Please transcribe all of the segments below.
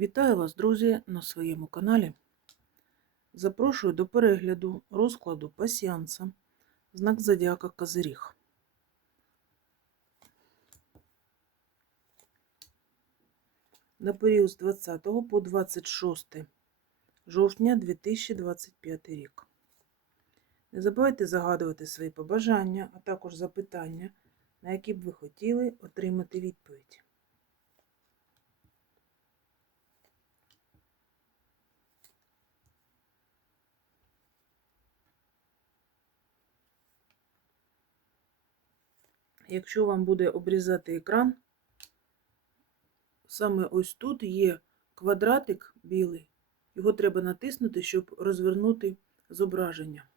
Вітаю вас, друзі, на своєму каналі. Запрошую до перегляду розкладу пасіанса, знак зодіака Козиріг. На період з 20 по 26 жовтня 2025 рік. Не забувайте загадувати свої побажання, а також запитання, на які б ви хотіли отримати відповідь. Якщо вам буде обрізати екран, саме ось тут є квадратик білий, його треба натиснути, щоб розвернути зображення.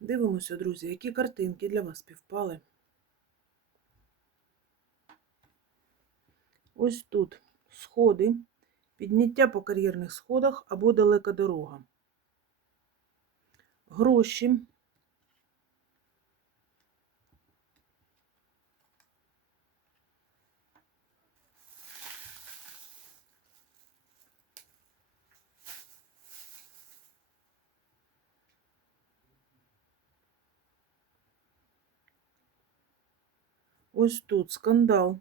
Дивимося, друзі, які картинки для вас співпали. Ось тут сходи, підняття по кар'єрних сходах або далека дорога. Гроші. Ось тут скандал.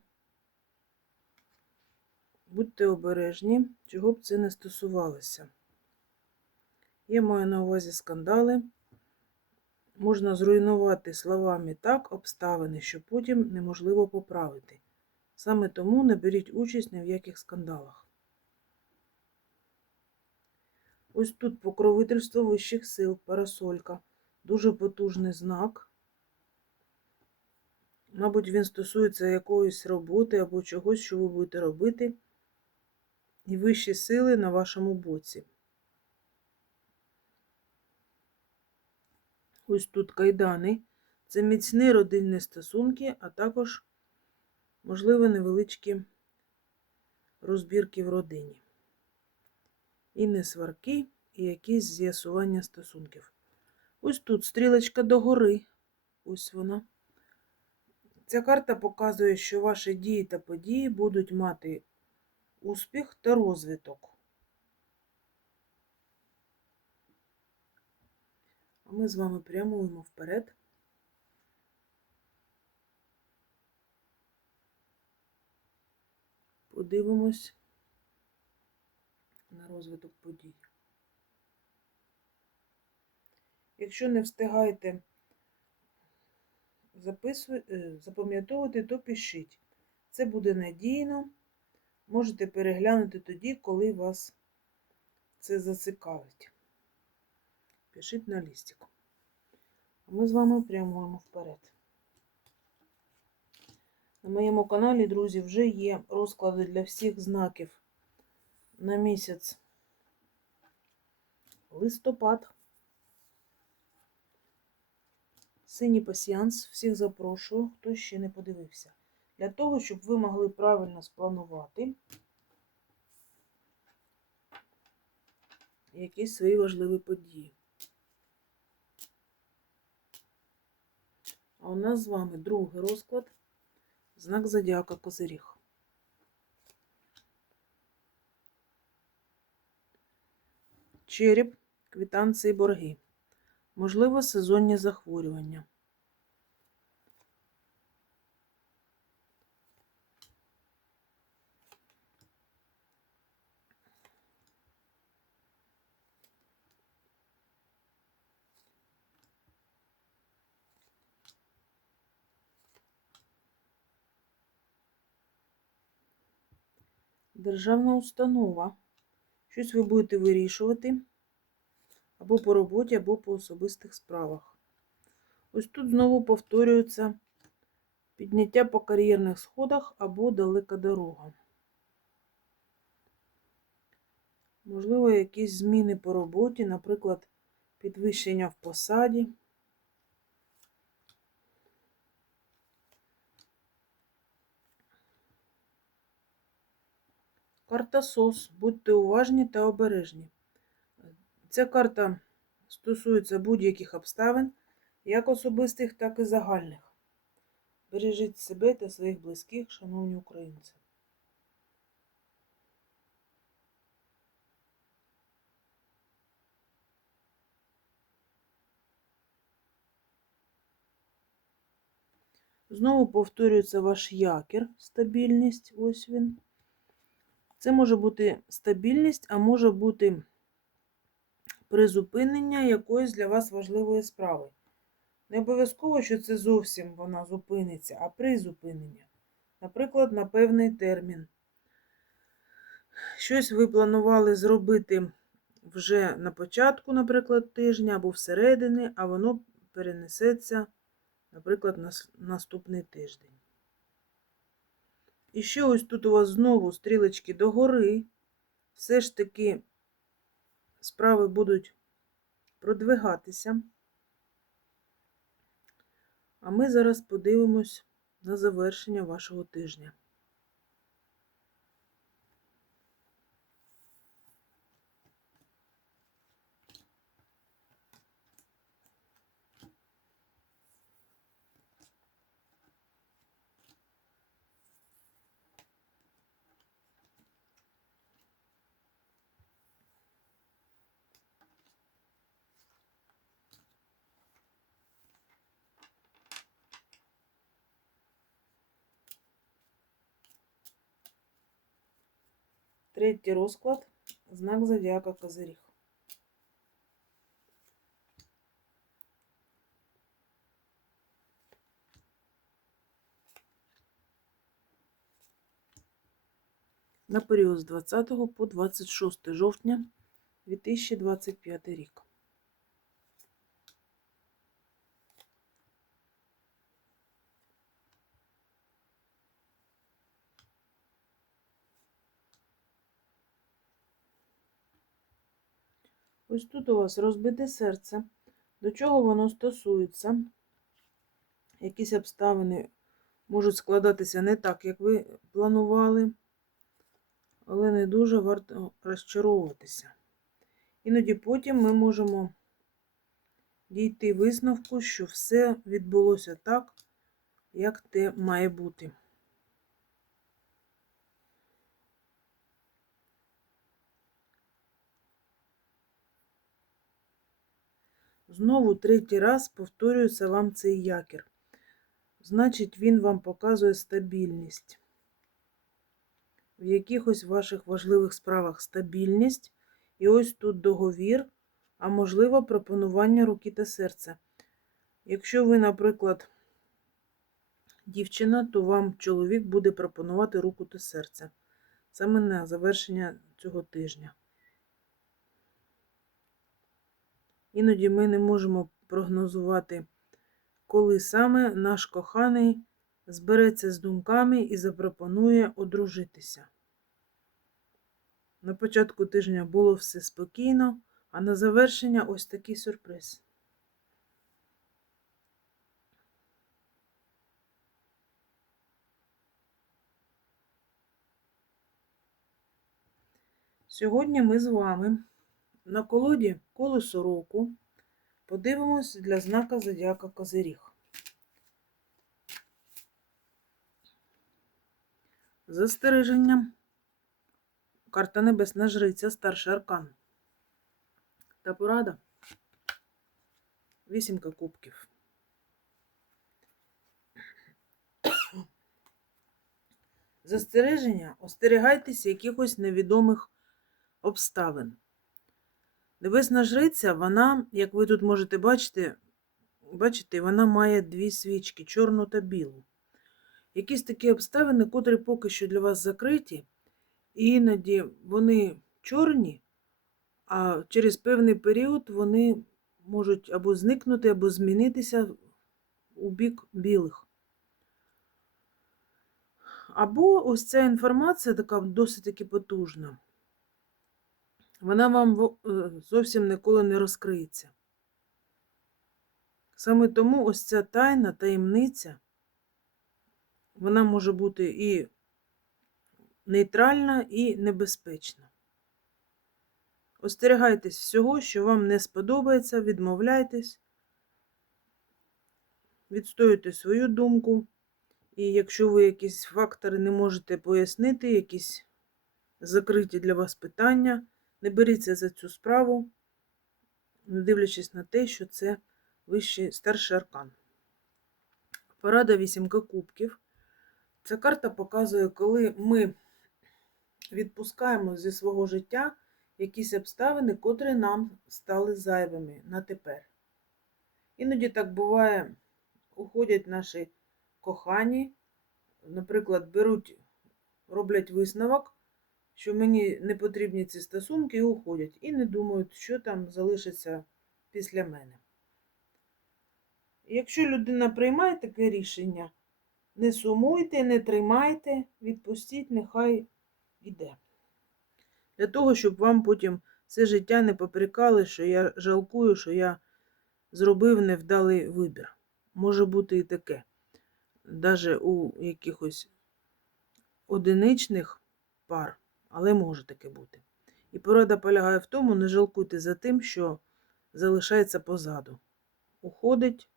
Будьте обережні, чого б це не стосувалося. Я маю на увазі скандали. Можна зруйнувати словами так обставини, що потім неможливо поправити. Саме тому не беріть участь ні в яких скандалах. Ось тут покровительство вищих сил, парасолька. Дуже потужний знак. Мабуть, він стосується якоїсь роботи або чогось, що ви будете робити, і вищі сили на вашому боці. Ось тут кайдани. Це міцні родинні стосунки, а також, можливо, невеличкі розбірки в родині. І не сварки, і якісь з'ясування стосунків. Ось тут стрілочка догори. Ось вона. Ця карта показує, що ваші дії та події будуть мати успіх та розвиток. А ми з вами прямуємо вперед. Подивимось на розвиток подій. Якщо не встигаєте записуйте, запам'ятовувати, то пишіть. Це буде надійно. Можете переглянути тоді, коли вас це зацікавить. Пишіть на лістику. А ми з вами прямуємо вперед. На моєму каналі, друзі, вже є розклади для всіх знаків на місяць листопад. Синій пасіанс, всіх запрошую, хто ще не подивився. Для того, щоб ви могли правильно спланувати якісь свої важливі події. А у нас з вами другий розклад, знак Зодіака Козиріг. Череп, квитанції борги. Можливо, сезонні захворювання. Державна установа. Щось ви будете вирішувати або по роботі, або по особистих справах. Ось тут знову повторюється підняття по кар'єрних сходах або далека дорога. Можливо, якісь зміни по роботі, наприклад, підвищення в посаді. Карта СОС. Будьте уважні та обережні. Ця карта стосується будь-яких обставин, як особистих, так і загальних. Бережіть себе та своїх близьких, шановні українці. Знову повторюється ваш якір, стабільність. Ось він. Це може бути стабільність, а може бути призупинення якоїсь для вас важливої справи. Не обов'язково, що це зовсім вона зупиниться, а призупинення. Наприклад, на певний термін. Щось ви планували зробити вже на початку, наприклад, тижня або всередині, а воно перенесеться, наприклад, на наступний тиждень. І ще ось тут у вас знову стрілочки догори. Все ж таки справи будуть продвигатися. А ми зараз подивимось на завершення вашого тижня. Третій розклад. Знак зодіака Козиріг. На період з 20 по 26 жовтня 2025 рік. Ось тут у вас розбите серце. До чого воно стосується? Якісь обставини можуть складатися не так, як ви планували, але не дуже варто розчаровуватися. Іноді потім ми можемо дійти висновку, що все відбулося так, як те має бути. Знову третій раз повторюється вам цей якір. Значить, він вам показує стабільність. В якихось ваших важливих справах стабільність. І ось тут договір, а можливо, пропонування руки та серця. Якщо ви, наприклад, дівчина, то вам чоловік буде пропонувати руку та серце. Саме на завершення цього тижня. Іноді ми не можемо прогнозувати, коли саме наш коханий збереться з думками і запропонує одружитися. На початку тижня було все спокійно, а на завершення ось такий сюрприз. Сьогодні ми з вами на колоді колесо року подивимось для знака Зодіака Козиріг. Застереження. Карта Небесна Жриця, старший аркан. Та порада. Вісімка кубків. Застереження. Остерігайтеся якихось невідомих обставин. Небесна жриця, вона, як ви тут можете бачити, бачите, вона має дві свічки чорну та білу. Якісь такі обставини, котрі поки що для вас закриті, і іноді вони чорні, а через певний період вони можуть або зникнути, або змінитися у бік білих. Або ось ця інформація така досить таки потужна. Вона вам е, зовсім ніколи не розкриється. Саме тому ось ця тайна, таємниця, вона може бути і нейтральна, і небезпечна. Остерігайтесь всього, що вам не сподобається, відмовляйтесь, відстоюйте свою думку, І якщо ви якісь фактори не можете пояснити, якісь закриті для вас питання, не беріться за цю справу, не дивлячись на те, що це вищий старший аркан. Порада вісімка кубків. Ця карта показує, коли ми відпускаємо зі свого життя якісь обставини, котрі нам стали зайвими на тепер. Іноді так буває, уходять наші кохані, наприклад, беруть, роблять висновок, що мені не потрібні ці стосунки і уходять, і не думають, що там залишиться після мене. Якщо людина приймає таке рішення, не сумуйте, не тримайте, відпустіть, нехай іде. Для того, щоб вам потім все життя не попрекали, що я жалкую, що я зробив невдалий вибір. Може бути і таке. Даже у якихось одиничних пар, але може таке бути. І порада полягає в тому, не жалкуйте за тим, що залишається позаду. Уходить,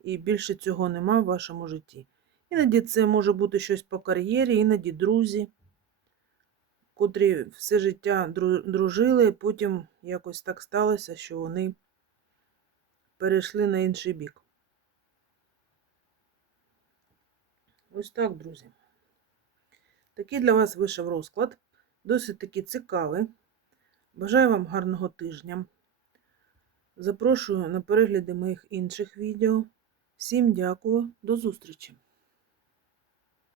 і більше цього нема в вашому житті. Іноді це може бути щось по кар'єрі, іноді друзі, котрі все життя дружили, і потім якось так сталося, що вони перейшли на інший бік. Ось так, друзі. Такий для вас вийшов розклад. Досить таки цікавий. Бажаю вам гарного тижня. Запрошую на перегляди моїх інших відео. Всім дякую, до зустрічі!